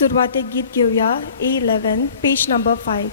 सुरुवाती गीत घेऊया A11 पेज नंबर 5.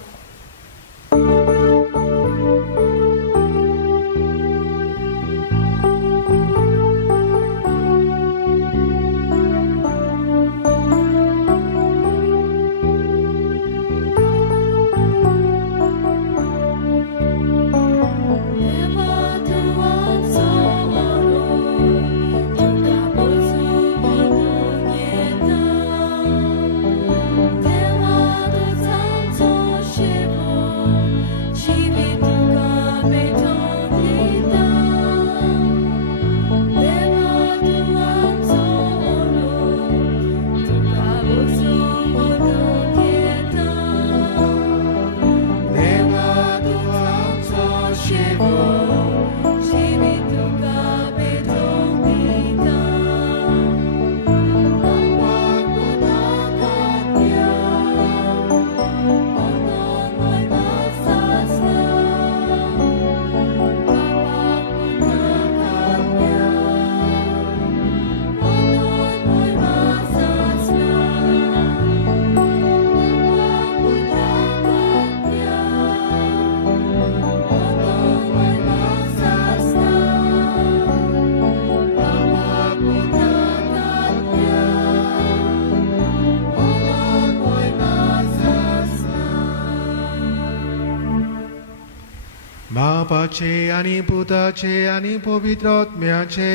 बापाचे आणि पुताचे आणि पवित्र आत्म्याचे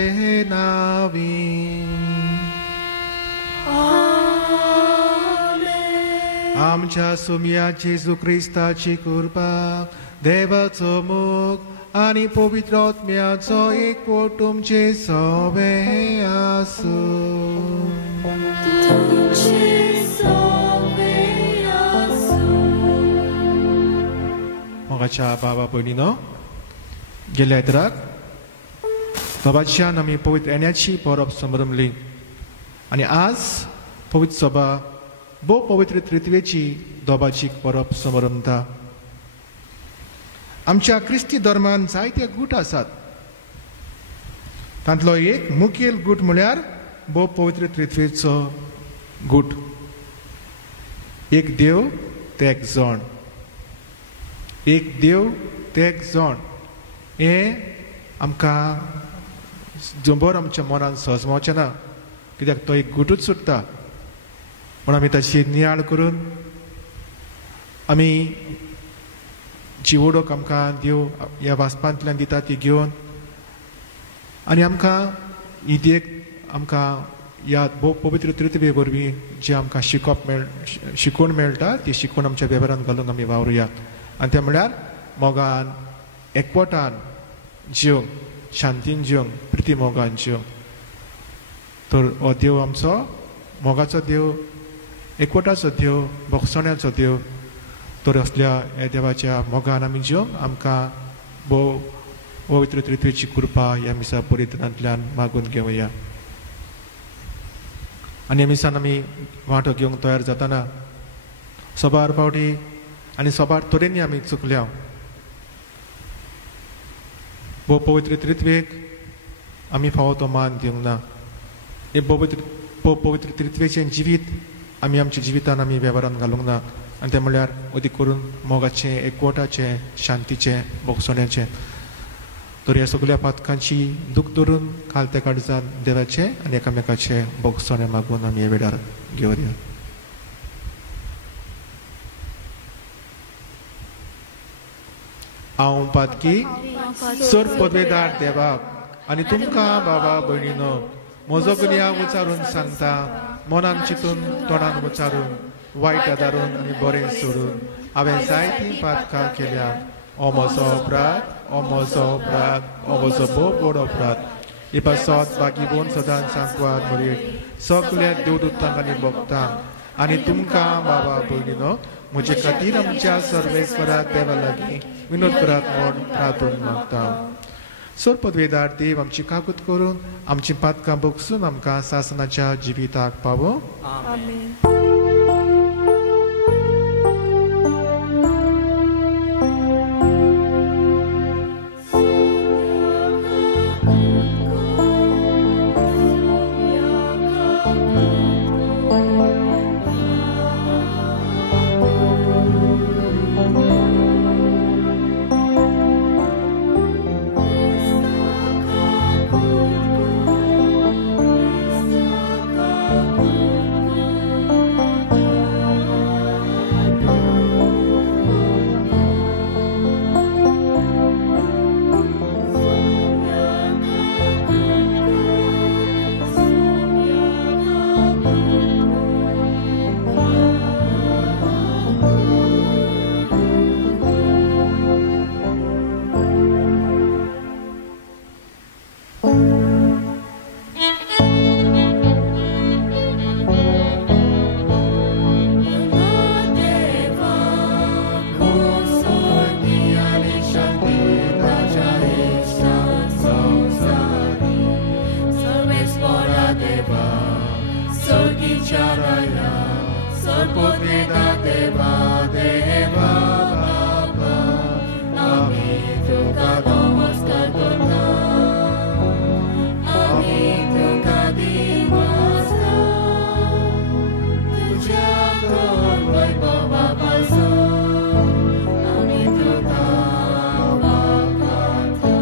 नावी आमच्या सुम्या जेजू ख्रिस्ताची कृपा देवाचो मोग आणि पवित्र आत्म्याचो एकवट तुमचे सवे आसू. मोगाच्या बाबा भयणीनो, गेल्या आयताराक बाबाच्यान आमी पवित्र येण्याची परब समारंभली आणि आज पवित्र सभा भोव पवित्र त्रित्वेची दोबाची परब समारंभता. आमच्या क्रिस्ती धर्मान जायते गूट आसात. तांतलो एक मुखेल गूट म्हळ्यार भोव पवित्र त्रित्वेचो गूट. एक देव ते एक जण, एक देव ते एक जण हे आमकां जंबर आमच्या मनान सजमोवचें ना, कित्याक तो एक गुटूच सुट्टा. म्हण आमी ताची नियाळ करून आमी जी ओडोक आमकां देव ह्या वाचपांतल्यान दिता ती घेवन आनी आमकां ही देख आमकां ह्या भोव पवित्र त्रित्वे वरवीं जे आमकां शिकोवन मेळटा ती शिकोवन आमच्या वेव्हारांत घालूंक आमी वावरुया. आनी ते म्हळ्यार मोगान एकवटान जिवंक, शांतीन जिवंक, प्रिती मोगान जिवंक. तर हो देव आमचो मोगाचो देव, एकवटाचो देव, भोगसण्याचो देव. तर असल्या ह्या देवाच्या मोगान आमी जिवंक आमकां भोव पवित्र त्रित्वेची कृपा ह्या मिसा परितनांतल्यान मागून घेवया. आनी ह्या मिसान आमी वांटो घेवंक तयार जाताना सोबार फावटी आनी सोबार तरेनी आमी चुकल्या. भोव पवित्र त्रित्वेक आमी फावो तो मान दिवंक ना. हे भोव पवित्र त्रित्वेचें जिवीत आमी आमच्या जिवितान आमी वेव्हारान घालूंक ना. आनी तें म्हळ्यार अदीक करून मोगाचें, एकवटाचें, शांतीचें, भोगसण्याचें. तर ह्या सगळ्या पातकांची दूख धरून कालते काळजान देवाचें आनी एकामेकाचें भोगसणें मागून आमी ह्या वेळार घेवया. हांव पातकी सर पदवेदार देवाक आनी तुमकां बाबा भयणीनो म्हजो गुन्या उचारून सांगता, मनान चिंतून तोंडान उचारून वायट आदारून आनी बरें सोडून हांवें जायतीं पातकां केल्या. हो म्हजो अपराध, हो म्हजो अपराध, हो म्हजो भोव व्हड अपराध. हे पासत बागी सदांच सांगवार म्हळ्यार सगल्या देवदूतांक आनी भक्तांक आनी तुमकां बाबा भयणीनो म्हजे खातीर आमच्या सर्वेस्वराक देवा लागीं विनोद करात म्हूण प्रार्थून मागता. सर पदवेदार देव आमची काकूत करून आमची पातकां भोगसून आमकां सासनाच्या जिविताक पावो. आमेन. पोतविदा देवा देवा बाबा आमी तुका नमस्कार करता आमी तुका दिवसता तुझ्या दोन वैभवापासून आमी तुका वगळता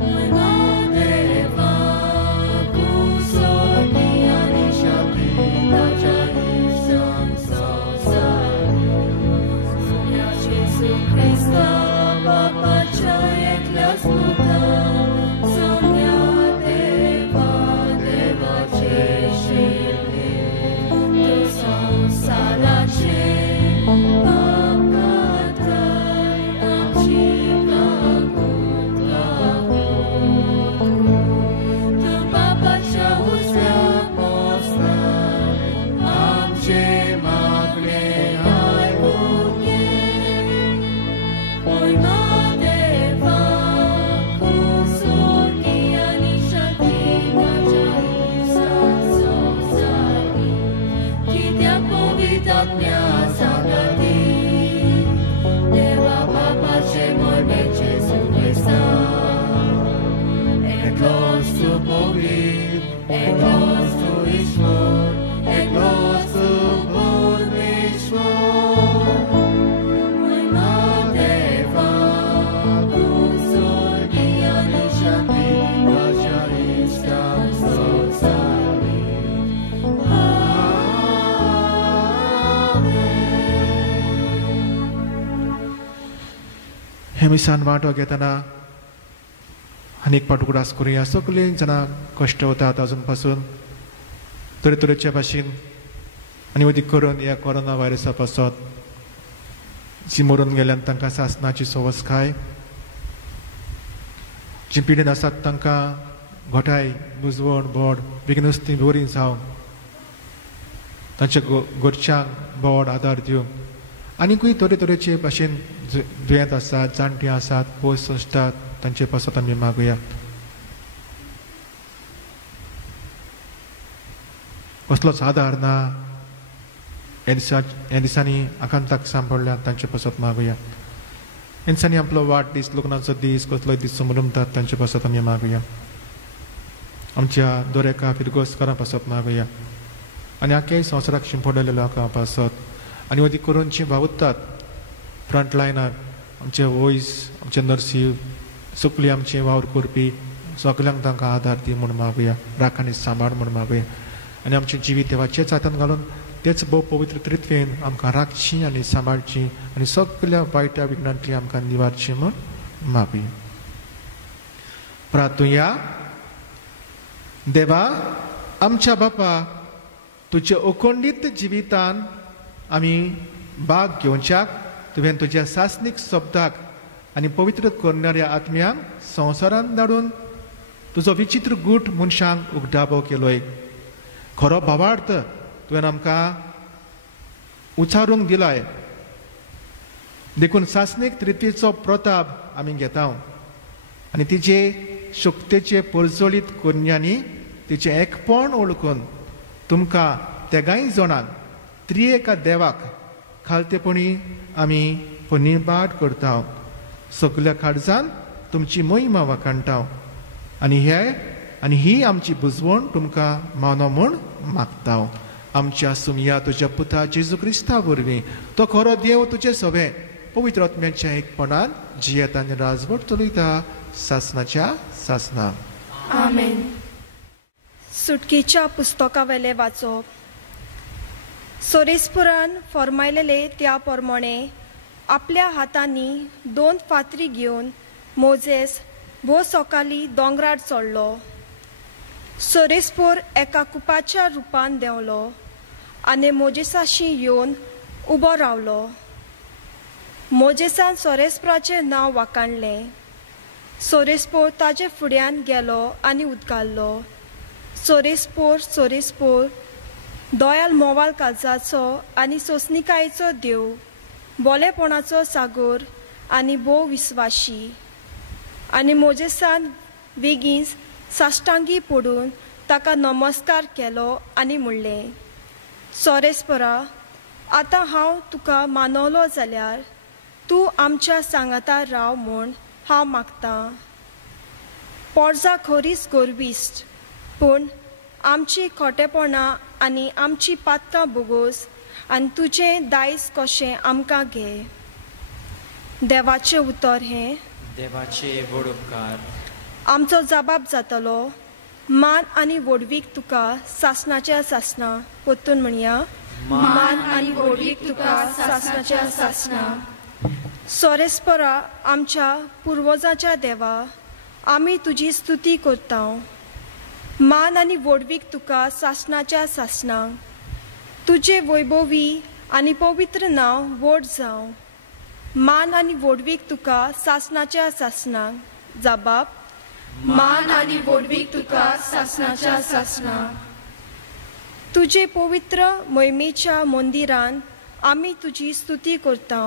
महिमा देवा कुसोनी आनी शक्ती ताच्या ईश्वर संसारी सोया येशू ख्रिस्ता बापाच्या एकल्या सुतान सोम्या देवा देवाचे शिले तू संसाराचे पाप काताय आमची काकूत काकूत तू बापाच्या उजव्या पोसलाय आमचे मागणे आयकून घे महिमा देवा कुसोनी आनी शक्ती ताच्या ईश्वर संसारी कित्याक पवित्र आत्म्या सांगती देवा बापाचे मोरमेचे सुख्रिस्ता एकलोच तू पवित्र एकलोच तू ईश्वर एकलोच तू परमेश्वर महिमा देवा कुसोनी आनी शक्ती ताच्या ईश्वर संसारी हे मिसान वांटो घेतना आनीक पाटुकडास करुया सगळीं जाणां कश्ट वतात अजून पासून तरेतरेच्या भाशेन आनी अदीक करून ह्या कोरोना व्हायरसा पासत जी मरून गेल्यान तांकां सासणाची सवस्काय जी पिडेन आसात तांकां घोटाय बुजवण बोड बेगीनूच ती बरी जावं तांच्या घरच्यांक बोड आदार दिवंक आनीकूय तरेतरेचे भाशेन दुयेंत आसात जाणटी आसात पोस्ट आसतात तांचे पासत आमी मागुया कसलोच आदार ना ह्या दिसांनी आकांताक सांपडल्या तांचे पासत मागुया ह्या दिसांनी आपलो वाडदीस लग्नाचो दीस कसलोय दीस मनयतात तांचे पासत आमी मागुया आमच्या दोरेका फिरगोसकारां पासत मागुया आनी आख्याय संवसाराक शिंपडलेल्या लोकां पासत आनी अदीक करून जी भावुतात फ्रंट लायनार आमचे वॉयस आमचे नर्सी सगळीं आमचे वावर करपी सगळ्यांक तांकां आदार दी म्हूण मागुया राखाणी सांबाळ म्हूण मागुया आनी आमचें जिवीत देवाचेच हातांत घालून तेच भोव पवित्र तरेन आमकां राखची आनी सांबाळची आनी सगळ्या वायट्या विघ्नांतली आमकां निवारची म्हूण मागुया प्रार्थुया देवा आमच्या बापा तुजे अखंडीत जिवितान आमी भाग घेवच्याक तुवें तुज्या सासनीक शब्दाक आनी पवित्र करणाऱ्या आत्म्यांक संवसारांत धाडून तुजो विचित्र गूट मनशांक उगडाबो केलोय खरो भावार्थ तुवें आमकां उचारूंक दिलाय देखून सासनीक तृतीयेचो प्रताप आमी घेता आनी तिचे शक्तीचे परजळीत कन्यांनी तिचें एकपण ओळखून तुमकां तेगाय जाणांक त्रिएका देवाक खालतेपणी आमी पणिपाट करता सगळ्या काळजान तुमची महिमा वाखाणटा आनी ही आमची बुजवण तुमकां मानो म्हूण मागता आमच्या सुमया तुज्या पुता जेजू क्रिस्ता वरवीं तो खरो देव तुजे सवे पवित्र आत्म्याच्या एकपणान जियेत आनी राजवट चलयता सासनाच्या सासना आमेन. सुटकेच्या पुस्तका वेले वाचप सोरेस्पुरान फरमायलेले त्या प्रमाणे आपल्या हातांनी 2 फातरी घेवन मोजेस भोव सकाळी दोंगरार चडलो. सोरेस्पोर एका कुपाच्या रुपान देंवलो आनी मोजेसाशी येवन उबो रावलो. मोजेसान सोरेस्पोराचें नांव वाखाणलें. सोरेस्पोर ताजे फुड्यान गेलो आनी उदकाल्लो. सोरेस्पोर दोयाल मोवाल काळजाचो आनी सोसनिकायेचो देव बोलेपणाचो सागोर आनी भोव विस्वाशी. आनी मोजेसान बेगीन साश्टांगी पडून ताका नमस्कार केलो आनी म्हणलें, सोरेस्परा, आतां हांव तुका मानवलो जाल्यार तूं आमच्या सांगाता राव म्हूण हांव मागतां. पोरजा खोरीच गोरविस्ट, पूण आमची खोटेपणां आनी आमची पातकां बोगोस आनी तुजें दायज कशें आमकां घे. देवाचें उतर हें, देवाचे व्हड उपकार. आमचो जबाब जातलो. मान आनी व्हडवीक तुका सासणाच्या सासणां पोत्तून म्हणया. मान आनी व्हडवीक तुका सासणाच्या सासणां. सोरेस्परा, आमच्या पुर्वजांच्या देवा, आमी तुजी स्तुती करता. मान आनी व्हडवीक तुका सासणाच्या सासणां. तुजें वैभवी आनी पवित्र नांव व्हड जावं. मान आनी व्हडवीक तुका सासणाच्या सासणां. जबाब, मान आनी व्हडवीक तुका सासणाच्या सासणां. तुजे पवित्र मोहिमेच्या मंदिरान आमी तुजी स्तुती करता.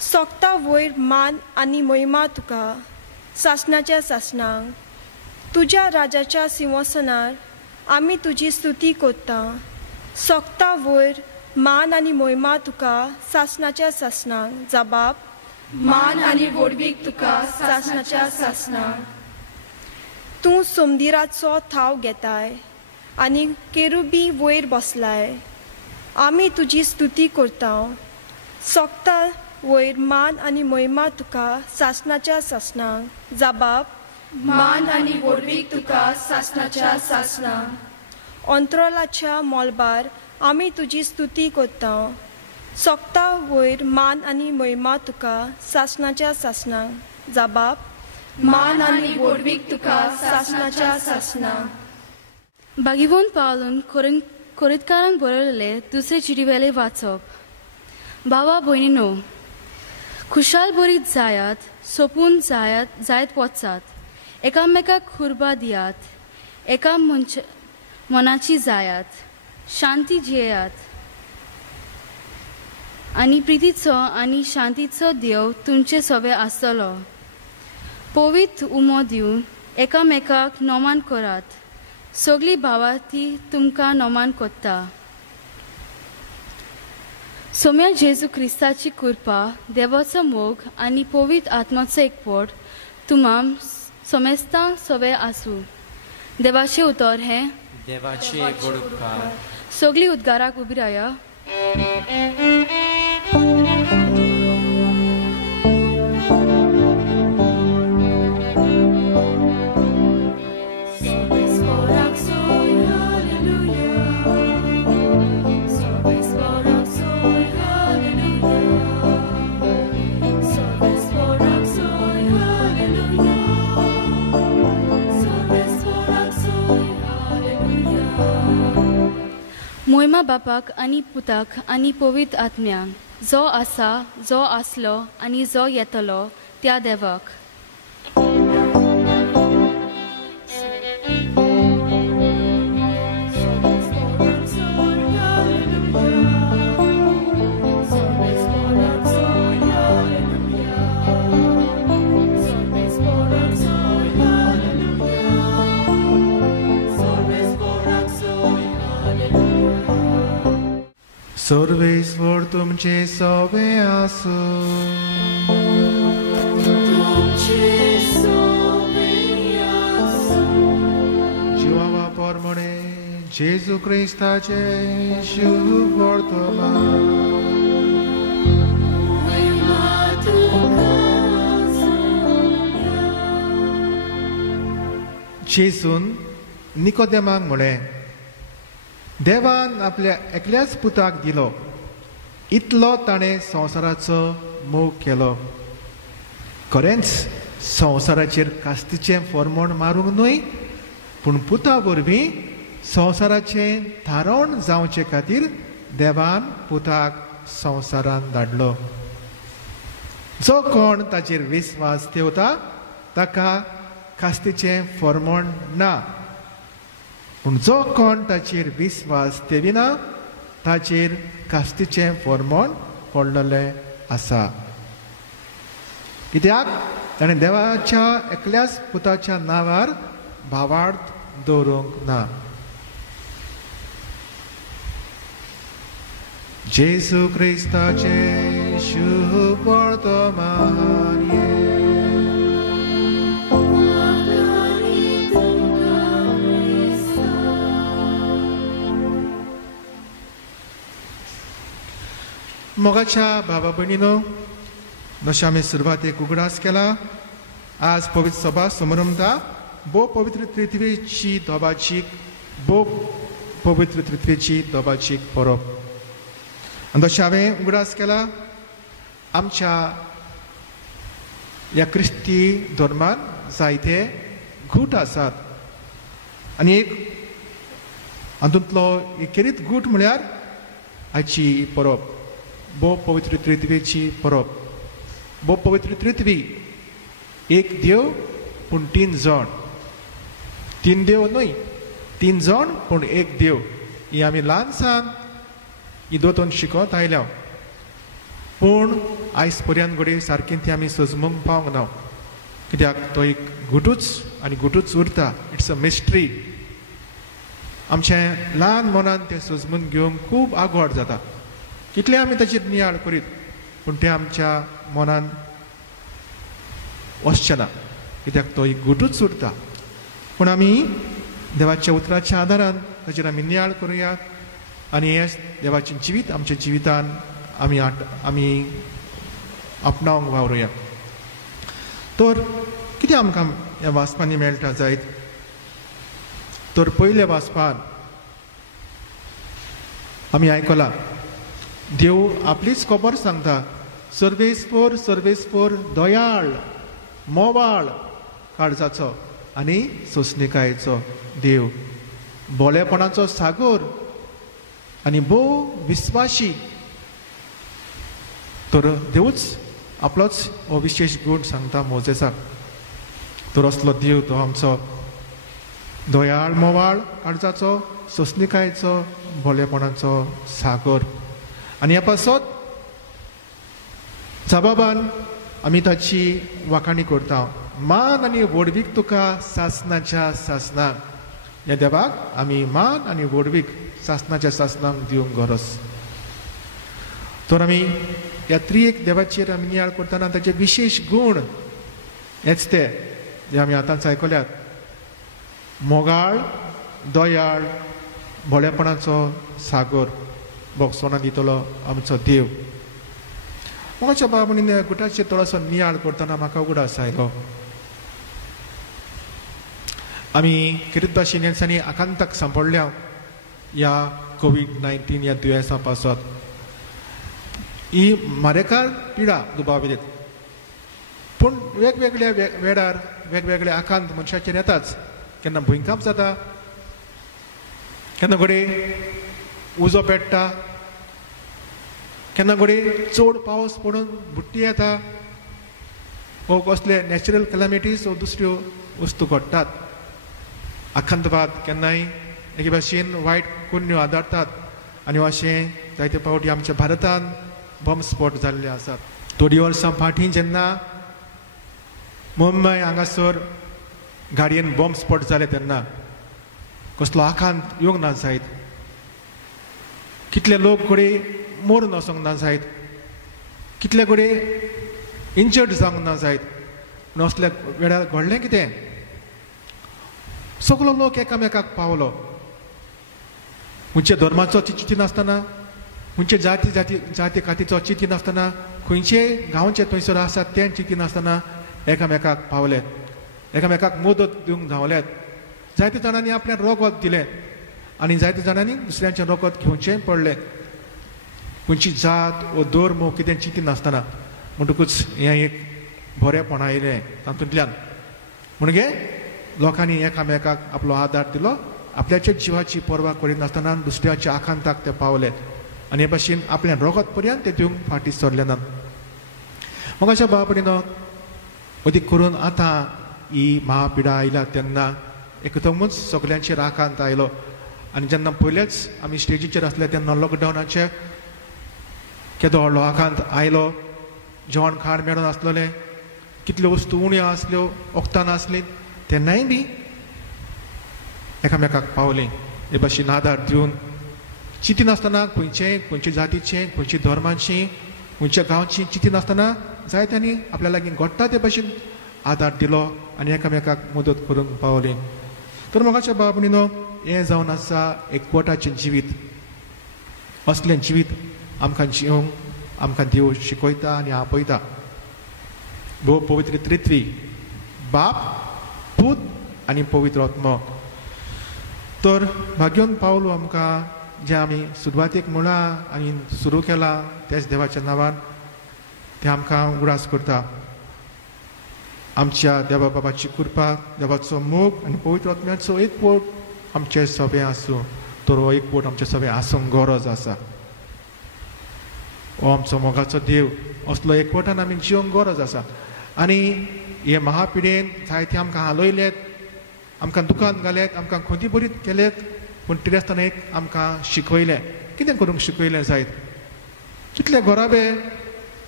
सोगता वयर मान आनी मोहिमा तुका सासणाच्या सासणांक. तुज्या राजाच्या सिंहासनार आमी तुजी स्तुती करता. सोगता वयर मान आनी मोहिमा तुका सासणाच्या सासणांक. जबाब, मान आनी व्हडवीक तुका सासणाच्या सासणांक. तूं सोमदिराचो थाव घेताय आनी केरुबी वयर बसलाय. आमी तुजी स्तुती करता. सोगता वयर मान आनी मोहिमा तुका सासणाच्या सासणांक. जबाब, मान आनी व्हडवीक तुका सासणाच्या सासणांक. अंतराळाच्या मोलबार आमी तुजी स्तुती करता. सोगता वयर मान आनी मोहिमा तुका सासणाच्या सासणांक. जबाब, मान आनी व्हडवीक तुका सासणाच्या सासणांक. बागिवोन पावलून कोरितकारांक बरयलेले दुसरे चिडीवेले वाचप. भावा भयणीनो, खुशाल बरीत जायात, सोपून जायत वचात, एकामेकाक खुर्बा दियात, एका मनाची जायात, शांती जियेयात आनी प्रितीचो आनी शांतीचो देव तुमचे सोबे आसतलो. पवित्र उमो दिवन एकामेकाक नोमान करात. सगळीं भावां ती तुमकां नोमान कोत्ता. सोम्या जेजू क्रिस्ताची कृपा, देवाचो मोग आनी पवित्र आत्माचो एकवट तुमाम सोमेस्तांक सोबे आसूं. देवाचें उतर हें, देवाचे व्हड उपकार. सगळीं उद्गाराक उबी राया. मोहिमा बापाक आनी पुताक आनी पवित्र आत्म्यांक, जो आसा, जो आसलो आनी जो येतलो त्या देवाक. सर्वेस्वर तुमचे सोबे आसूं. जिवावा पोरमोणे जेजू क्रिस्ताचे शुभ वर्तमान. जेजून निकोदेमाक म्हळें, देवान आपल्या एकल्याच पुताक दिलो, इतलो ताणें संवसाराचो मोग केलो. खरेंच संवसाराचेर कास्तीचें फर्मोण मारूंक न्हय, पूण पुता वरवीं संवसाराचें थारावण जावचे खातीर देवान पुताक संवसारांत धाडलो. जो कोण ताचेर विस्वास ठेवता ताका कास्तीचें फर्मोण ना, पूण जो कोण ताचेर विस्वास ठेविना ताचेर कास्तीचें फर्मोण पडलेलें आसा. कित्याक ताणें देवाच्या एकल्याच पुताच्या नांवार भावार्थ दवरूंक ना. जेसू क्रिस्ताचे शुभ वर्तमान मोगाच्या बाबा भयणीनो, जशें आमी सुरवातेक उगडास केला, आज पवित्र सभा समारंभा भोव पवित्र पृथ्वीची दोबाचीक भोव पवित्र पृथ्वीची दोबाचीक परब. आनी जशें हांवें उगडास केला, आमच्या ह्या क्रिस्ती धर्मान जायते गूट आसात आनी एक हातूंतलो एकेरीत गूट म्हळ्यार आयची परब, भोव पवित्र पृथ्वीची परब. भोव पवित्र पृथ्वी एक देव पूण तीन जण, तीन देव न्हय, तीन जण पूण एक देव. ही आमी ल्हानसान इदोतून शिकत आयल्या, पूण आयज पर्यंत घडये सारकी ती आमी सजमूंक पावंक ना, कित्याक तो एक गुटूच आनी गुटूच उरता. It's a mystery. आमचें ल्हान मनान तें सजमून घेवंक खूब आगोड जाता. कितले आमी ताचेर नियाळ करीत, पूण तें आमच्या मनान वचचें ना, कित्याक तो एक गुटूच उरता. पूण आमी देवाच्या उतराच्या आदारान ताचेर आमी नियाळ करुया आनी हें देवाचें जिवीत आमच्या जिवितान आमी आपणावंक वावरुया. तर कितें आमकां ह्या वाचपांनी मेळटा जायत, तर पयल्या वाचपान आमी आयकलां, देव आपलीच खबर सांगता. सर्वेस्वर दयाळ, मोवाळ, काळजाचो आनी सोंसणिकायेचो देव, बोलेपणाचो सागर आनी भोव विस्वाशी. तर देवूच आपलोच हो विशेश गूण सांगता मोजेसाक. तर असलो देव तो आमचो दयाळ, मोवाळ, काळजाचो, सोंसणिकायेचो, बोलेपणाचो सागर. आनी ह्या पासत जबाबान आमी ताची वाखाणी करता. मान आनी व्हडवीक तुका सासणाच्या सासणाक. ह्या देवाक आमी मान आनी व्हडवीक सासणाच्या सासणाक दिवंक गरज. तर आमी ह्या त्रिएक देवाचेर आमी नियाळ करतना ताचे विशेष गूण हेच ते जे आमी आतांच आयकल्यात. मोगाळ, दयाळ, भोळेपणाचो सागर, बोगसोना दितलो आमचो देव. मोगाच्या बाबा गुटाचेर थोडोसो नियाळ करतना म्हाका उगडास आयलो. आमी कितें भाशेन ह्या दिसांनी आकांताक सांपडल्या ह्या कोविड-19 ह्या दुयेंसा पासत. ही मारेकार पिडा दुबाविलीत, पूण वेगवेगळ्या वेळार वेगवेगळे आकांत मनशाचेर येताच. केन्ना भुंयकांप जाता, केन्ना घडये उजो पेट्टा, केन्ना घडये चड पावस पडून बुट्टी येता, वो कसले नॅचरल कॅलॅमिटीज वो दुसऱ्यो वस्तू घडटात. आकांतवाद केन्नाय एके भाशेन वायट कुण्यो आदारतात आनी अशें जायते फावटी आमच्या भारतान बॉम्ब स्फोट जाल्ले आसात. थोडीं वर्सां फाटीं जेन्ना मुंबय हांगासर गाडयेन बॉम्ब स्फोट जाले तेन्ना कसलो आकांत येवंक ना जायत. कितले लोक घडये मरून वचोंक ना जायत, कितले घडये इंजर्ड जावंक ना जायत. पूण असल्या वेळार घडलें कितें, सगलो लोक एकामेकाक पावलो. खंयच्या धर्माचो चिंती नासतना, खंयचे जाती कातीचो चिंती नासतना, खंयचे गांवचे थंयसर आसात तें चिंती नासतना एकामेकाक पावले, एकामेकाक मदत दिवंक धांवल्यात. जायते जाणांनी आपल्याक रगत दिलें आनी जायते जाणांनी दुसऱ्यांचें रगत घेवचें पडलें. खंयची जात वो धर्म कितें चिंती नासतना. म्हणटकूच हें एक बरेंपण आयलें तातूंतल्यान. म्हणजे लोकांनी एकामेकाक आपलो आदार दिलो, आपल्याच्या जिवाची पर्वा करिनासतना दुसऱ्याच्या आकांताक ते पावले आनी हे भाशेन आपल्या रगत पर्यंत ते दिवंक फाटीं सरले नात. मग अशा बाबडीनो अदीक करून आतां ही महापिडा आयल्या तेन्ना एकदमूच सगल्यांचेर आकांत आयलो. आनी जेन्ना पयलेच आमी स्टेजीचेर आसले तेन्ना लॉकडावनाचे केदो व्हडलो आकांत आयलो. जेवण खाण मेळनासलें, कितल्यो वस्तू उण्यो आसल्यो, वखदां नासलीं, तेन्नाय बी एकामेकाक पावलीं. हे भाशेन आदार दिवन चिती नासतना खंयचे जातीचे खंयचे धर्माची खंयच्या गांवची चिती नासतना जायत्यांनी आपल्या लागीं घडटा ते भाशेन आदार दिलो आनी एकामेकाक मदत करूंक पावली. तर मोगाच्या भाव भयणीनो, हें जावन आसा एकवटाचें जिवीत. असलें जिवीत आमकां जिवंक आमकां देव शिकयता आनी आपयता. भोव पवित्र त्रित्वी, बाप, पूत आनी पवित्र आत्मा. तर भाग्योन पावलो आमकां जे आमी सुरवातेक म्हणला आनी सुरू केला त्याच देवाच्या नांवान ते आमकां उगडास करता. आमच्या देवा बाबाची कृपा, देवाचो मोग आनी पवित्र आत्म्याचो एकवट आमचे सगळे आसूं. तर हो एकवट आमचे सगळे आसूंक गरज आसा. हो आमचो मोगाचो देव, असलो एकवटान आमी जिवंक गरज आसा. आनी हे महापिडेन जायते आमकां हालयलेत, आमकां दुकान घालेत, आमकां खंती बरी केलेत, पूण तरी आसतना एक आमकां शिकयलें. कितें करूंक शिकयलें जायत? कितले घराबे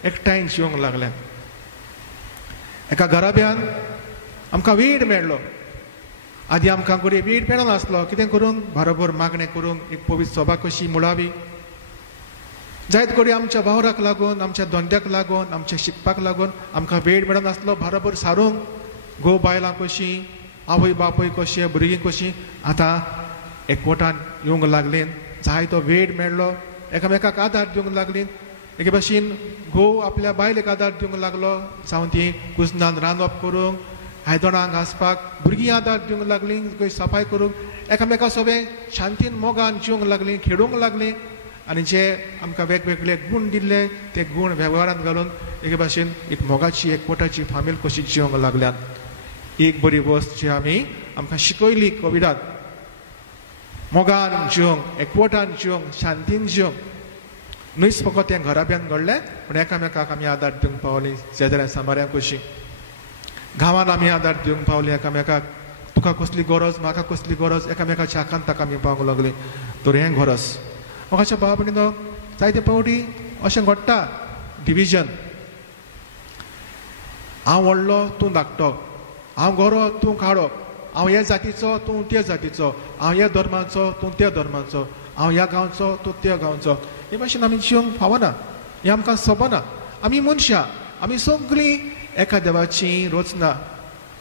एकठांय जिवंक लागले. एका घराब्यान आमकां वेळ मेळ्ळो. आदी आमकां कडेन वेळ मेळनासलो. कितें करूंक? बरोबर मागणें करूंक एक पवित्र सभा कशी मुळावी. जायत कडेन आमच्या वावराक लागून, आमच्या धंद्याक लागून, आमच्या शिकपाक लागून आमकां वेळ मेळनासलो बरोबर सारूंक घोव बायलां कशीं, आवय बापूय कशें, भुरगीं कशीं आतां एकवटान येवंक लागलीं. जायतो वेळ मेळ्ळो, एकामेकाक आदार दिवंक लागलीं. एके भाशेन घोव आपल्या बायलेक आदार दिवंक लागलो, जावं ती कुसनान रांदप करूंक, आयदनां घासपाक, भुरगीं आदार दिवंक लागलीं, खंय सफाई करूंक, एकामेका सगळें शांतीन मोगान जिवंक लागलीं, खेळूंक लागलीं. आनी जे आमकां वेगवेगळे गूण दिल्ले ते गूण वेव्हारांत घालून एके भाशेन एक मोगाची एकवटाची फामील कशी जिवंक लागल्यात. एक बरी वस्त जी आमी आमकां शिकयली कोविडान, मोगान जिवंक, एकवटान जिवंक, शांतीन जिवंक. न्हयच फकत हें घराब्यान घडलें, पूण एकामेकाक आमी आदार दिवंक पावलीं. शेजाऱ्या सांबाऱ्यांक कशीं गांवांत आमी आदार दिवंक पावलीं एकामेकाक. तुका कसली गरज, म्हाका कसली गरज, एकामेकाच्या हाकांत आमी पावंक लागलीं. तर हें गरज. मोगाच्या भाव भयणीनो, जायते फावटी अशें घडटा डिविजन. हांव व्हडलो, तूं धाकटो, हांव गरो, तूं काळो, हांव हे जातीचो, तूं त्या जातीचो, हांव ह्या धर्माचो, तूं त्या धर्माचो, हांव ह्या गांवचो, तूं त्या गांवचो. हे भाशेन आमी जिवंक फावना. हें आमकां सबना. आमी मनशां, आमी सगळीं एका देवाची रचना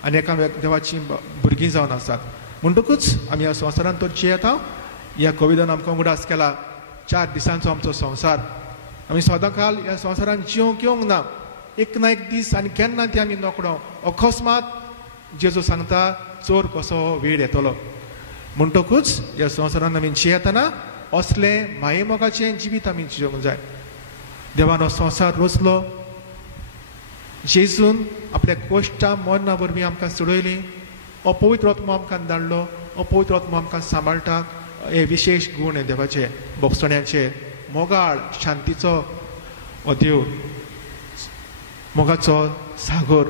आनी एका देवाची भुरगीं जावन आसात. म्हणटकूच आमी ह्या संवसारांत तर जियेता. ह्या कोविडान आमकां उगडास केला 4 दिसांचो आमचो संवसार. आमी सदां काल ह्या संवसारान जिवंक येवंक ना. एक ना एक दीस आनी केन्ना ती आमी नोकळो. अकस्मात जेजू सांगता चोर कसो वेळ येतलो. म्हणटकूच ह्या संवसारान आमी जियेतना असलें माये मोगाचें जिवीत आमी जिवंक जाय. देवान हो संवसार रचलो. जेजून आपल्या कोश्टा मरणा वरवीं आमकां सोडयली. हो पवित्र आत्मो आमकां धाडलो. हो पवित्र आत्मो आमकां सांबाळटा. हे विशेष गूण हे देवाचे, भोगसण्याचे, मोगाळ, शांतीचो हो देव, मोगाचो सागर.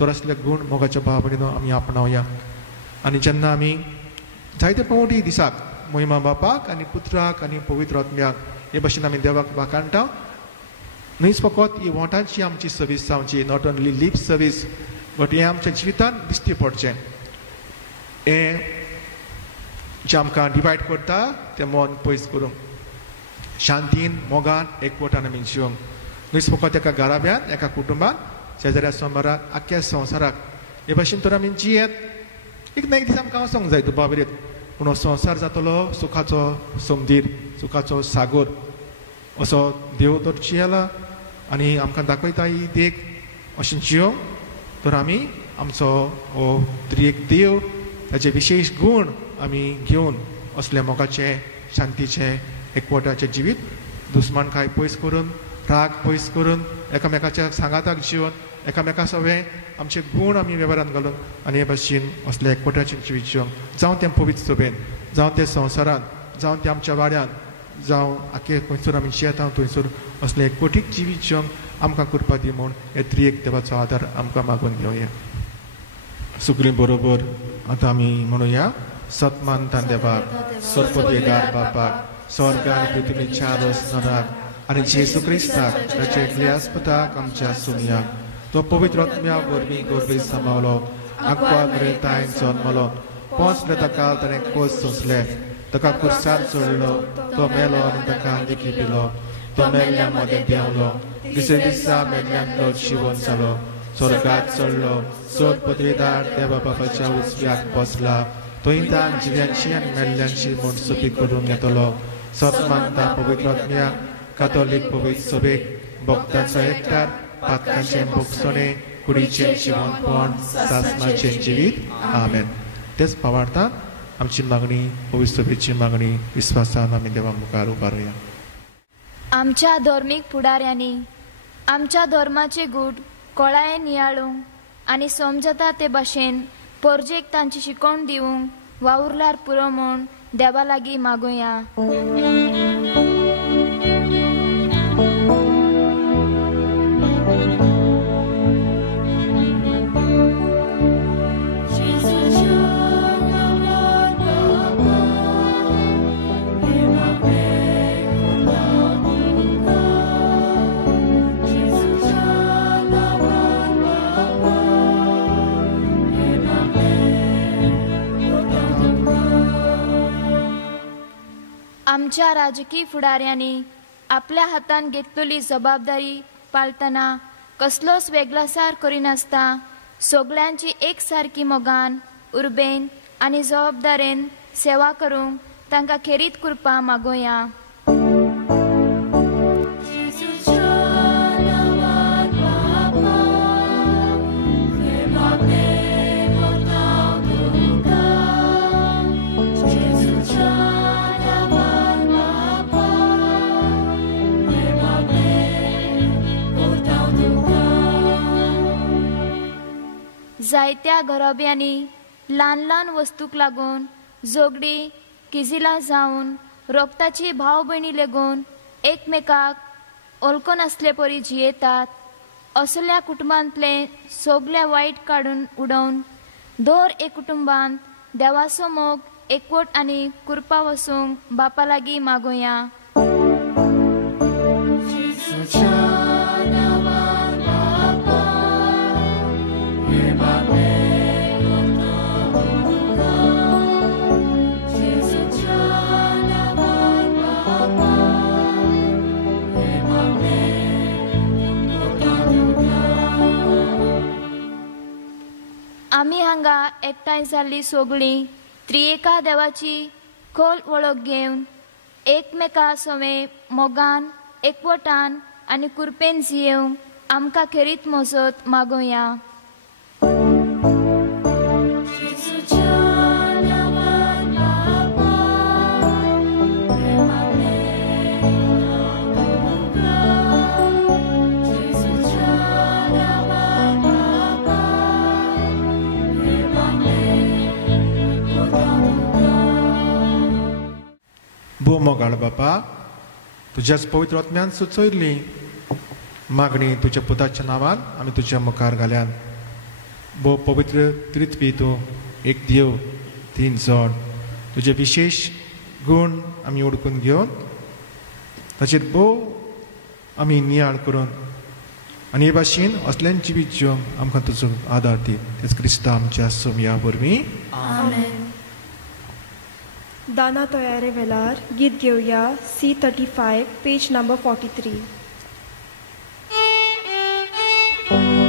तर असले गूण मोगाच्या भाव भयणीनो आमी आपणावया. आनी जेन्ना आमी जायते फावटी दिसाक महिमा बापाक आनी पुत्राक आनी पवित्र आत्म्याक हे भाशेन आमी देवाक वाखाणटा. न्हयच फकत ही वोटांची आमची सर्वीस जावची, not only lip service, but हें आमच्या जिवितान दिश्टी पडचें. हें जे आमकां डिवायड करता तें मन पयस करूंक, शांतीन मोगान एकवटान आमी जिवंक. न्हयच फकत एका घराब्यान, एका कुटुंबान, शेजाऱ्या सांबाराक, आख्या संवसाराक. हे भाशेन तर आमी जियेत. एक ना एक दीस आमकां वचोंक जाय तो बाबरेत. पूण हो संवसार जातलो सुखाचो समदीर, सुखाचो सागर. असो देव तर जियेला आनी आमकां दाखयता ही देख अशें जिवंक. तर आमी आमचो हो त्रिएक देव, ताचे विशेष गूण आमी घेवन असले मोगाचे, शांतीचे, एकवटाचे जिवीत दुस्मानकाय पयस करून, राग पयस करून, एकामेकाच्या सांगाताक जिवन, एकामेका सगळे आमचे गूण आमी वेव्हारांत घालून आनी हे भाशेन असले एकवटाचें जिवीत जिवंक. जावं तें पवित्र सभेन, जावं तें संवसारान, जावं तें आमच्या वाड्यान, जावं आख्खे खंयसर आमी जियेता थंयसर असलें एकवटीक जिवीत जिवंक आमकां करपा दी म्हूण हे त्रिएक देवाचो आदार आमकां मागून घेवया. सगळीं बरोबर आतां आमी म्हणुया. सतमानता देवाक, सर्वोदेगार बापाक, स्वर्गान पृथ्वीच्या रचणाराक आनी जेजू क्रिस्ताक, ताचे एकल्यास्पदाक आमच्या सुमयाक, तो पवित्र आत्म्या वरवीं गर्भेंत सांबाळलो, आग्वाद रेतायन जल्मलो, 5 काल ताणें खोस सोंसले, ताका खुर्सार चडलो तो मेलो आनी ताका देखी दिलो तो मेल्ल्या मदें देंवलो दिसे दिसा मेल्ल्यांतलो जिवन जालो स्वर्गात चडलो चड पदवीदार देवा बापाच्या उजव्याक बसला थंय तान जिव्यांची आनी मेल्ल्यांची मनसुबी करूंक येतलो सत्मानता पवित्र आत्म्याक कातोलीक पवित्र सभेक भक्तांचो एकठार पातकांचे मोक्षणे कुडीचें जिवनपण सासणाचें जिवीत आमेन. तेच पावाडटा आमची मागणी पवित्र सभेची मागणी विश्वासान आमी देवा मुखार उबारुया. आमच्या धर्मीक फुडाऱ्यांनी आमच्या धर्माचे गूढ कळायेन नियाळूंक आनी समजता ते भाशेन पोरजेक तांची शिकवण दिवंक वावुरल्यार पुरो म्हूण देवा लागीं मागुया. आमच्या राजकीय फुडाऱ्यांनी आपल्या हातान घेतलेली जबाबदारी पाळतना कसलोच वेगळासार करिनासता सगळ्यांची एक सारकी मोगान उर्बेन आनी जबाबदारेन सेवा करूंक तांकां खेरीत करपा मागोया. जायत्या घराब्यांनी ल्हान ल्हान वस्तूक लागून जोगडी किजिलां जावन रोगताची भाव भयणी लेगून एकमेकाक ओळखून आसले परी जियेतात. असल्या कुटुंबांतले सगळे वायट काडून उडोवन दर एक कुटुंबांत देवाचो मोग एकवट आनी कुरपा वसूंक बापा लागीं मागोया. आमी हांगा एकठांय जाल्ली सगळीं त्रिएका देवाची खोल वळख घेवन एकमेका सवे मोगान एकवटान आनी कुरपेन जियेवंक आमकां खेरीत मजत मागोया. भो मोगाळ बापा तुझ्याच पवित्र आत्म्यान सुचयल्ली मागणी तुज्या पुताच्या नांवान आमी तुज्या मुखार घाल्यान. भो पवित्र त्रित्वी तूं एक देव तीन जण तुजे विशेष गूण आमी ओळखून घेवन ताचेर भोव आमी नियाळ करून आनी हे भाशेन असल्यान जिवीत जिवंक आमकां तुजो आदार दी. तेच क्रिस्ता आमच्या सोमया वरवीं आमेन. दाना तयारे वेळार गीत घेवया C35 पेज नंबर 43. Toi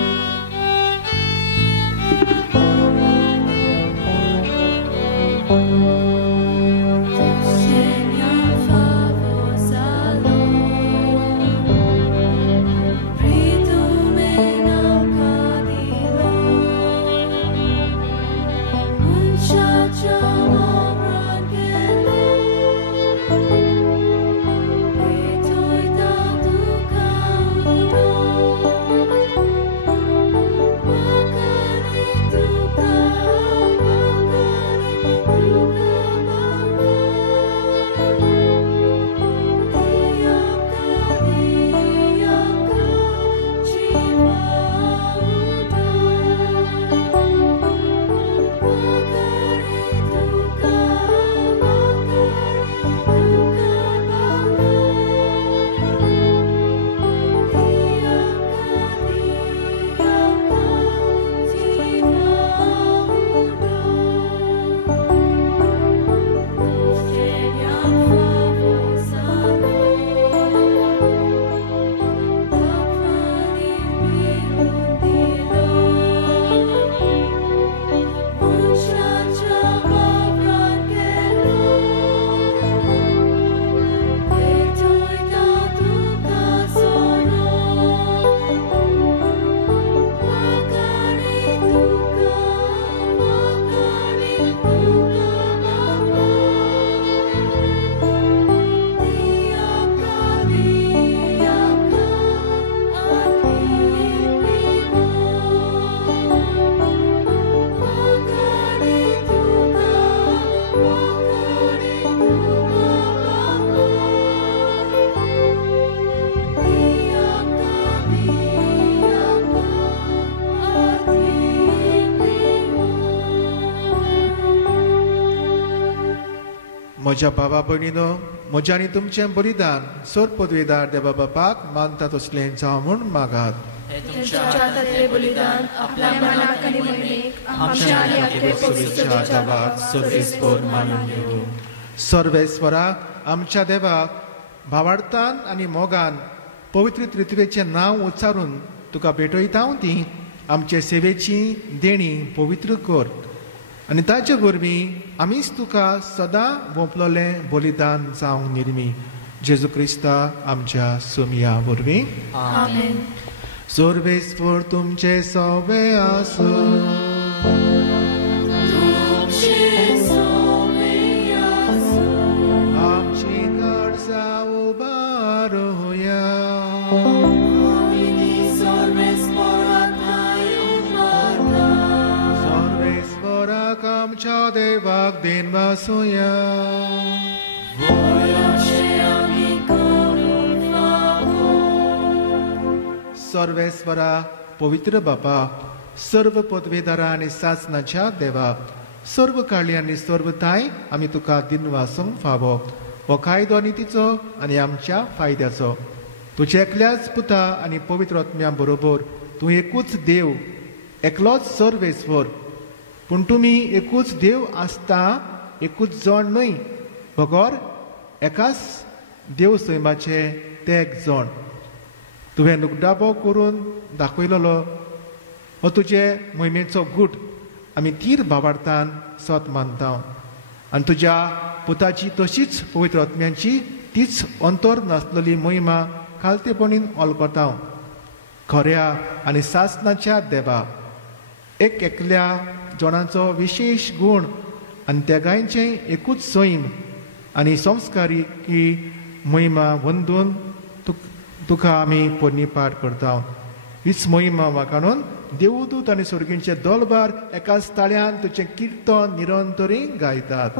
म्हज्या भावा भयणीनो, म्हजें आनी तुमचें बलिदान सर पदवेदार देवा बापाक मानता तसलें जावं म्हूण मागात. हे तुमच्या तुमच्या बलिदान आपल्या मनाक आनी मनीक आमच्या आनी आख्खे पवित्र जगाक सर्वेस्पर मानून घेवं. सर्वेस्वरा आमच्या देवाक भावार्थान आनी मोगान पवित्र त्रित्वेचें नांव उच्चारून तुका भेटयता ती आमचे सेवेची देणी पवित्र कर. आनी ताचे वरवीं आमीच तुका सदां भोंपलोलें बलिदान जावंक निर्मी. जेजू क्रिस्ता आमच्या सुमया वरवीं. आमेन. सर्वेस्वर तुमचे सवे आसूं. आमच्या देवाक देन वासुया. सर्वेस्वरा पवित्र बापा, सर्व पदवेदारा आनी सासणाच्या देवा, सर्व काळी आनी सर्वताय आमी तुका दिन वासूंक फावो. हो कायदो नितीचो आनी आमच्या फायद्याचो. तुज्या एकल्याच पुता आनी पवित्र आत्म्या बरोबर तूं एकूच देव, एकलोच सर्वेस्वर. पूण तुमी एकूच देव आसता, एकूच जण न्हय, बगोर एकाच देव सैमाचे ते एक जण. तुवें नुकडाबो करून दाखयलोलो हो तुजे मोहिमेचो गूट आमी तीर भावार्थान सत मानता. आनी तुज्या पुताची तशीच पवित्र आत्म्याची तीच अंतर नासलेली मोहिमा खालतेपणीन ओलकोता. खऱ्या आनी सासणाच्या देवा, एक एकल्या जणांचो विशेष गुण आनी तेगांयचे एकूच सैम आनी संस्कारी की मोहिमा वंदून तुका आमी पोरणी पाठ करता. हीच मोहिमा वाकाणून देवदूत आनी सुर्गींचे दोलबार एकाच ताळ्यान तुजें किर्तन निरंतरी गायतात.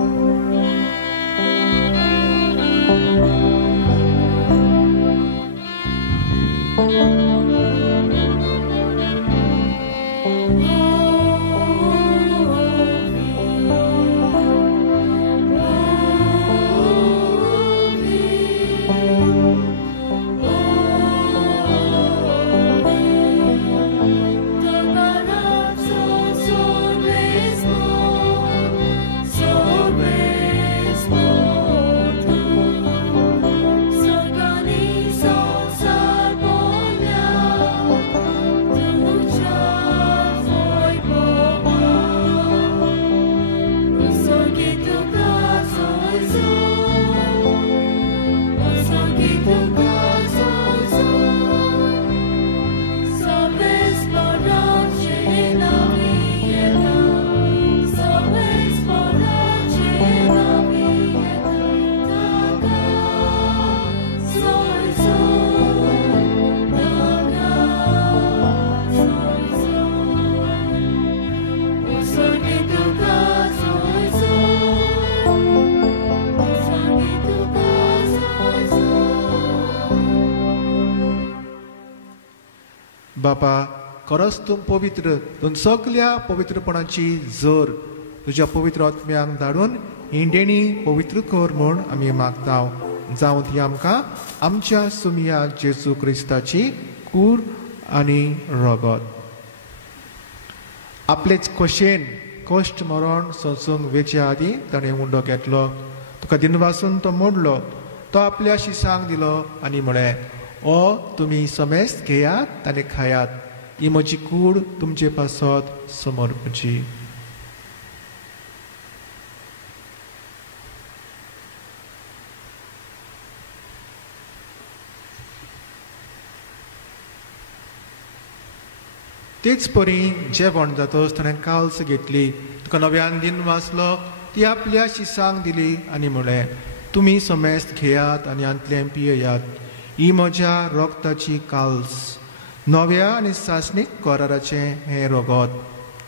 बापा, खरोच तूं पवित्र, तूं सगल्या पवित्रपणाची जोर तुज्या पवित्र आत्म्यांक धाडून ही देणी पवित्र कर म्हूण आमी मागता. जावं ती आमकां आमच्या सुमया जेजू क्रिस्ताची कूड आनी रगत. आपलेच खोशेन कश्ट मरण सोंसूंक वेचे आदी ताणें उंडो घेतलो. तुका दिनवासून तो मोडलो. तो आपल्या शिसांक दिलो आनी म्हळें, ओ तुमी समेस्त घेयात आनी खायात. ही म्हजी कूड तुमचे पासत समर्पची. तेच परी जेवण जातच ताणें काल्स घेतली. तुका नव्यान दिन वाचलो. ती आपल्या शिसांक दिली आनी म्हळें, तुमी समेस्त घेयात आनी अंतलें पियेयात. ही म्हज्या रगताची काल्स, नव्या आनी सासणीक कराराचें हें रगत.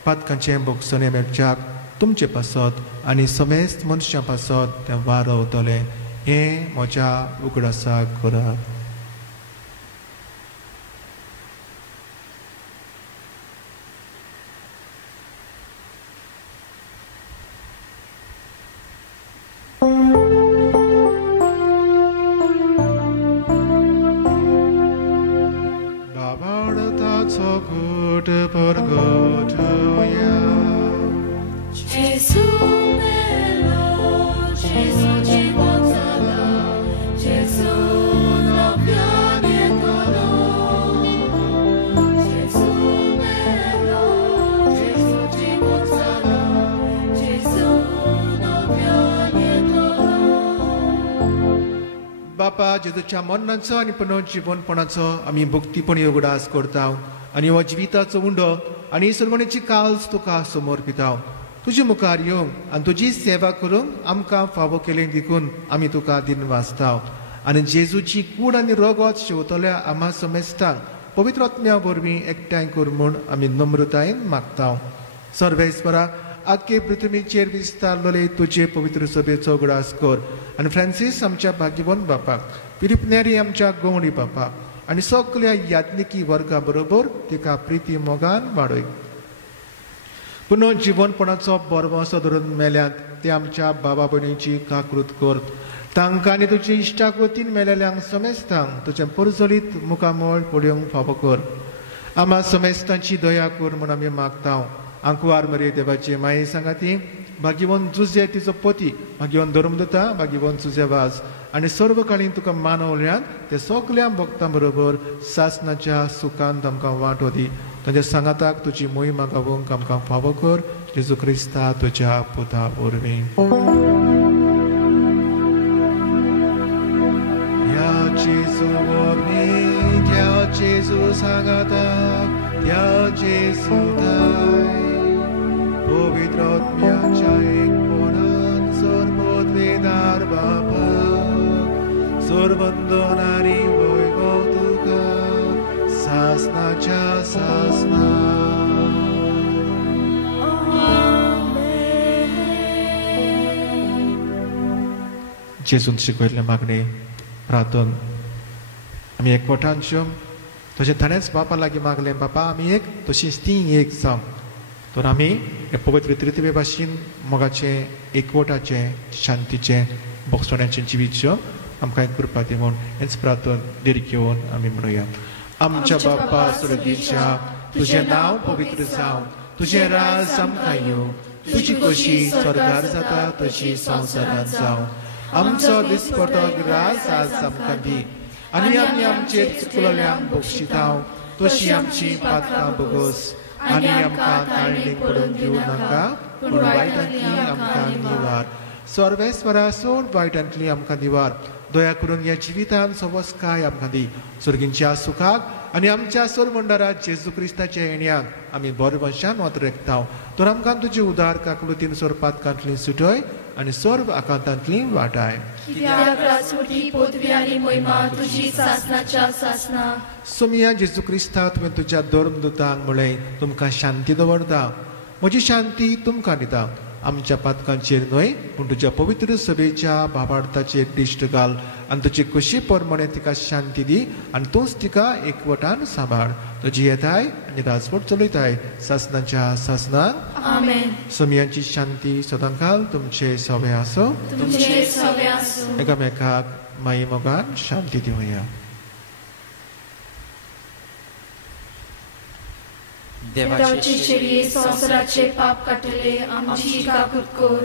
पातकांचें भोगसणें मेळच्याक तुमचे पासत आनी समेस्त मनशां पासत तें वारवतलें. हें म्हज्या उगडासाक करात. Thank you. so good porgotuja. Gesù melo, Gesù ci pozzala, Gesù no pianie tolo. Gesù melo, Gesù ci pozzala, Gesù no pianie tolo. बापा जेजूच्या मरणाचो आनी पुनर्जीवनपणाचो आमी भक्तीपणी उगडास करता आनी हो जिविताचो उंडो आनी सर्वणेची काल्स तुका समर्पिता. तुजे मुखार येवंक आनी तुजी सेवा करूंक आमकां फावो केलें देखून आमी तुका दिन वाचता आनी जेजूची कूड आनी रगत शेवतल्या आम्हा समेस्तांक पवित्र आत्म्या वरवीं एकठांय कर म्हूण आमी नम्रतायेन मागता. सर्वेस्परा आख्खे पृथ्वीचेर विस्तारलेले तुजे पवित्र सभेचो उगडास कर आनी फ्रांसीस आमच्या भाग्यवन बापाक, फिलिप नेरी आमच्या गवंडी बापाक आनी सगळ्या याज्ञिकी वर्गा बरोबर तिका प्रिती मोगान वाडय. पुनर्जीवनपणाचो बरवंसो धरून मेल्यांत ते आमच्या बाबा भयणीची काकृत कर. तांकां आनी तुजी इश्टाकृतीन मेलेल्यांक समेस्तांक तुजें परजलीत मुखामळ पळोवंक फावो कर. आम्हा समेस्तांची दया कर म्हूण आमी मागता. आंकुवार मरे देवाचे माये सांगाती, भाग्यवन जुजे तिचो पती, भाग्यवन धर्मदूता, भाग्यवन तुजे वाज आनी सर्व काळी तुका मानवल्यांत ते सगळ्या भक्तां बरोबर सासणाच्या सुखांत आमकां वांटो दी. तुज्या सांगाताक तुजी मोहीमा गावूंक आमकां फावो कर. जेजू क्रिस्ता तुज्या पुता वरवीं. या जेजू वरवीं, त्या जेजू सांगाताक, त्या जेजू दाय पवित्र आत्म्याच्या एकपणान सर्वोद्वेदार बापाक सर्वंदनारी वैभव तुका सासणाच्या सासना. जेजून शिकयल्ले मागणे प्रार्थन आमी एकवटान शिवून तशें ताणेंच बापा लागीं मागलें, बापा आमी एक तशींच तीं एक जावं. तर आमी हे पवित्र तृतीय भाशेन मोगाचें एकवटाचें शांतीचें भोगसण्याचें जिवीत आमकां कृपा दी म्हूण हेंच प्रार्थन देरीक घेवन आमी म्हणुया. आमच्या बापा स्वर्गीच्या, तुजें नांव पवित्र जावं, तुजें राज आमकां येवं, तुजी कशी स्वर्गार जाता तशी संवसारांत जावं. आमचो दिसपटो ग्रास आज आमकां दी आनी आमी आमचेर चुकलोल्यांक बक्षितांव, तशी आमची पातकां बगोस आनी आमकां ताळणेक पडून दिवं नाका, पूण वायटांतली आमकां निवार. सर्वेस्परा सोड वायटांतली आमकां निवार. दया करून ह्या जिवितान सवस्काय आमकां दी. सर्गींच्या सुखाक आनी आमच्या सोरमंडळात जेजू क्रिस्ताच्या येण्याक आमी बरे वंशान वत रेखता. तर आमकां तुजी उदार काकुळतीन सोर पातकांतली सुटय आनी सर्व आकांतांतली वाटाय. सोमिया जेजू क्रिस्ता तुवें तुज्या धर्मदूतांक म्हळें तुमकां शांती दवरता, म्हजी शांती तुमकां दिता. आमच्या पातकांचेर न्हय पूण तुज्या पवित्र सभेच्या भावार्थाचेर दिश्ट घाल आनी तुजी कशी परमणे तिका शांती दी आनी तूंच तिका एकवटान सांबाळ. तुजी येताय आनी राजवट चलयताय सासणाच्या सासणान. आमेन. सोमियांची शांती सदांकाल तुमचे सवे आसो. एकामेकाक माये मोगान शांती दिवया. देवाचे शिडये संवसाराचे पाप काटले आमची काकूत कोर.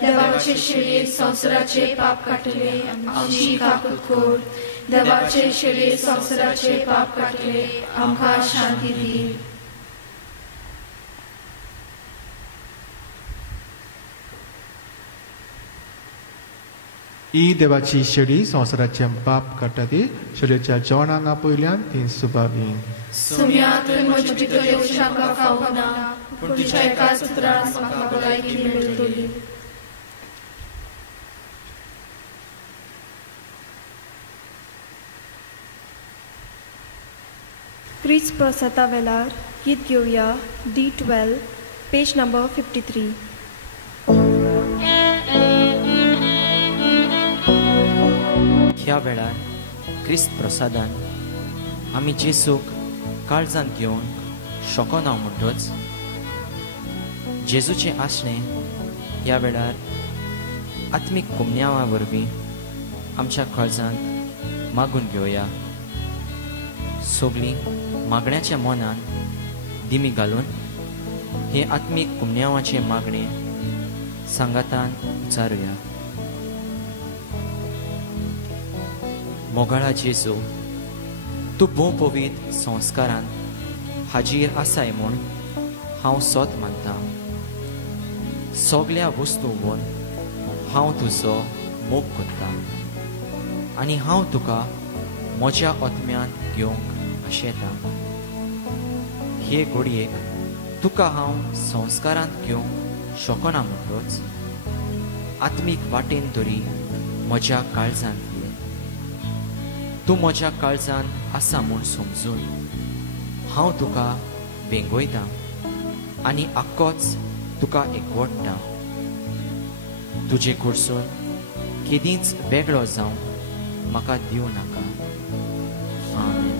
देवाचे शिडये संवसाराचे पाप काटले आमची काकूत कोर. देवाचे शिडये संवसाराचे पाप काटले आमकां शांती दी. ही देवाची शेळी संवसाराचे पाप काडटा शेळयेच्या जेवणाक आपयल्यान ती सुबावी. सुम्या तुवें म्हजे भितर येवचें म्हाका फावो ना, पूण तुज्या एकाच उतरान म्हाका भलायकी मेळटली. क्रिस्त प्रसादा वेळार गीत घेवया D12 पेज नंबर 53. ह्या वेळार क्रिस्त प्रसादान आमी जेसूक काळजांत घेवन शोको नांव म्हणटोच जेजूचें आसणें ह्या वेळार आत्मीक कुमन्यावा वरवीं आमच्या काळजांत मागून घेवया. सगळीं मागण्याच्या मनान दिमी घालून हे आत्मीक पुण्यावाचे मागणे सांगातान विचारुया. मोगाळा जेजू, तूं भोव पवित्र संस्कारान हाजीर आसाय म्हूण हांव सोत मानता. सगळ्या वस्तूंवन हांव तुजो मोग करता आनी हांव तुका म्हज्या आत्म्यान घेवंक आशेता. हे घडयेक तुका हांव संस्कारांत घेवंक शकना म्हणटच आत्मीक वाटेन तरी म्हज्या काळजांत घे. तूं म्हज्या काळजांत आसा म्हूण समजून हांव तुका भेंगोयता आनी आख्खोच तुका एकवटता. तुजे कडसून केदींच वेगळो जावंक म्हाका दिवं नाका. आमेन.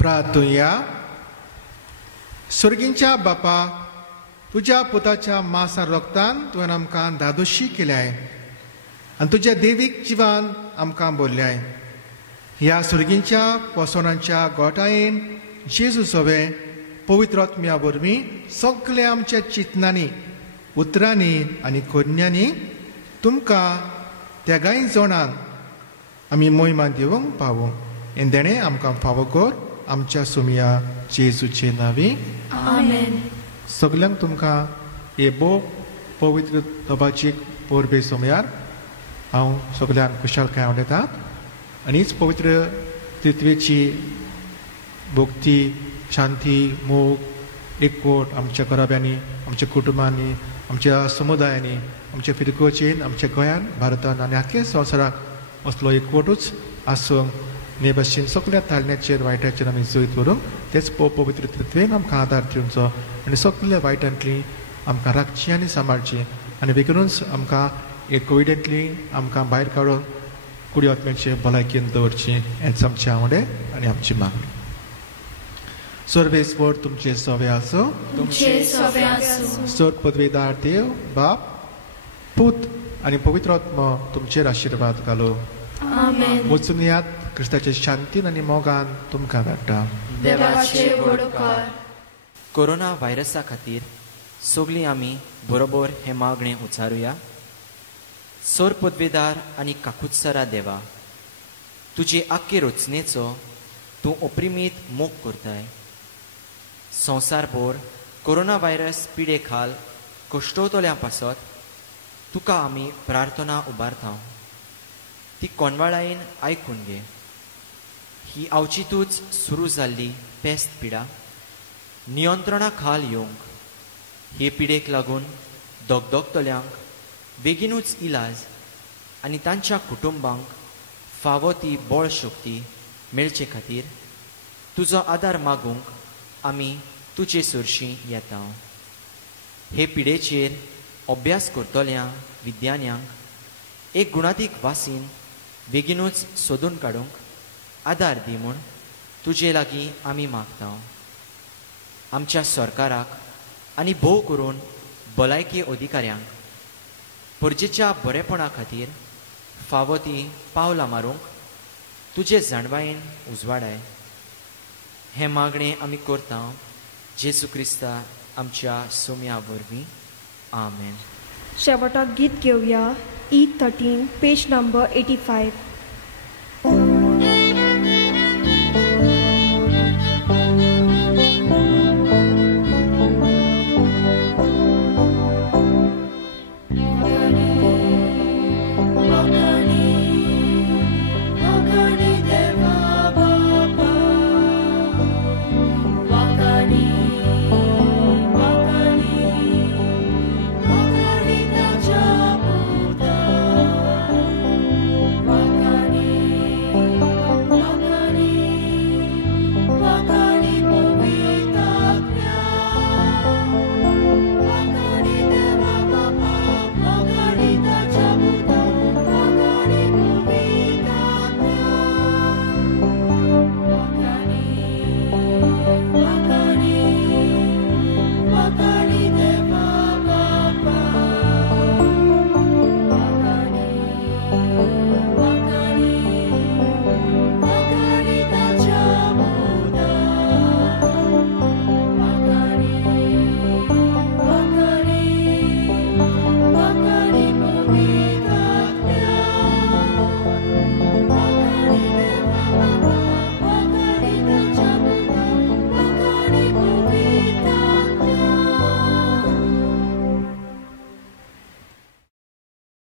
प्रार्थुया. स्वर्गींच्या बापा, तुज्या पुताच्या मांसा रोगतान तुवें आमकां दादोशी केल्याय आनी तुज्या देवीक जिवान आमकां बोरल्याय. ह्या स्वर्गींच्या पोसोनांच्या गोठायेन जेजू सोवे पवित्र आत्म्या वरवीं सगळ्या आमच्या चिंतनांनी, उतरांनी आनी कोन्यांनी तुमकां त्या गाय जोणांक आमी मोहिमा दिवंक पावूं. हें देणें आमकां फावो कर आमच्या सुमिया जेजूचे नांवी. आमेन. सगल्यांक तुमकां हे भोव पवित्र दोबाची पोरबे सोमयार हांव सगल्यांक खुशालकाय आवडटा आनी हीच पवित्र तितवेची भोक्ती, शांती, मोग, एकवट आमच्या घराब्यांनी, आमच्या कुटुंबांनी, आमच्या समुदायांनी, आमच्या फिरकोचेन, आमच्या गोंयांत, भारतांत आनी आख्या संवसाराक असलो एकवटूच आसूंक ने भाशेन सगळ्या ताळण्याचेर वायटाचेर आमी जैत व्हरूंक तेच पवित्र तत्वेन आमकां आदार दिवचो आनी सगळ्या वायटांतली आमकां राखची आनी सांबाळची आनी बेगीनूच आमकां एक कोविडांतली आमकां भायर काडून कुडी आत्म्याचे भलायकेन दवरची हेंच आमचें आवडे आनी आमची मागणी. सर्वेस्वर तुमचे सोवे आसूं. सर पदवेदार देव बाप, पूत आनी पवित्र आत्मा तुमचेर आशिर्वाद घालो. वचून यात क्रिस्ताचे शांतीन आनी मोगान तुमकां धाडटा. कोरोना व्हायरसा खातीर सगळीं आमी बरोबर हे मागणें उचारुया. सोर पदवेदार आनी काकुत्सरा देवा, तुजे आख्खे रचनेचो तूं अप्रिमीत मोग करताय. संवसारभर कोरोना व्हायरस पिडे खाल कश्टवतल्या पासत तुका आमी प्रार्थना उबारता. ती कोणवाळायेन आयकून घे. ही आवचितूच सुरू जाल्ली पेस्त पिडा नियंत्रणा खाल येवंक, हे पिडेक लागून दोगदोगतल्यांक बेगीनूच इलाज आनी तांच्या कुटुंबांक फावो ती बळ शक्ती मेळचे खातीर तुजो आदार मागूंक आमी तुजे सुरशीं येता. हे पिडेचेर अभ्यास करतल्या विद्यान्यांक एक गुणातीक वासीन बेगीनूच सोदून काडूंक आदार दी म्हूण तुजे लागीं आमी मागता. आमच्या सरकाराक आनी भोव करून भलायकी अधिकाऱ्यांक परजेच्या बरेपणा खातीर फावो ती पावलां मारूंक तुजे जाणवायेन उजवाडाय. हें मागणें आमी करता जेजू क्रिस्ता आमच्या सोम्या वरवीं. आमेन. शेवटाक गीत घेवया E13 पेज नंबर 85.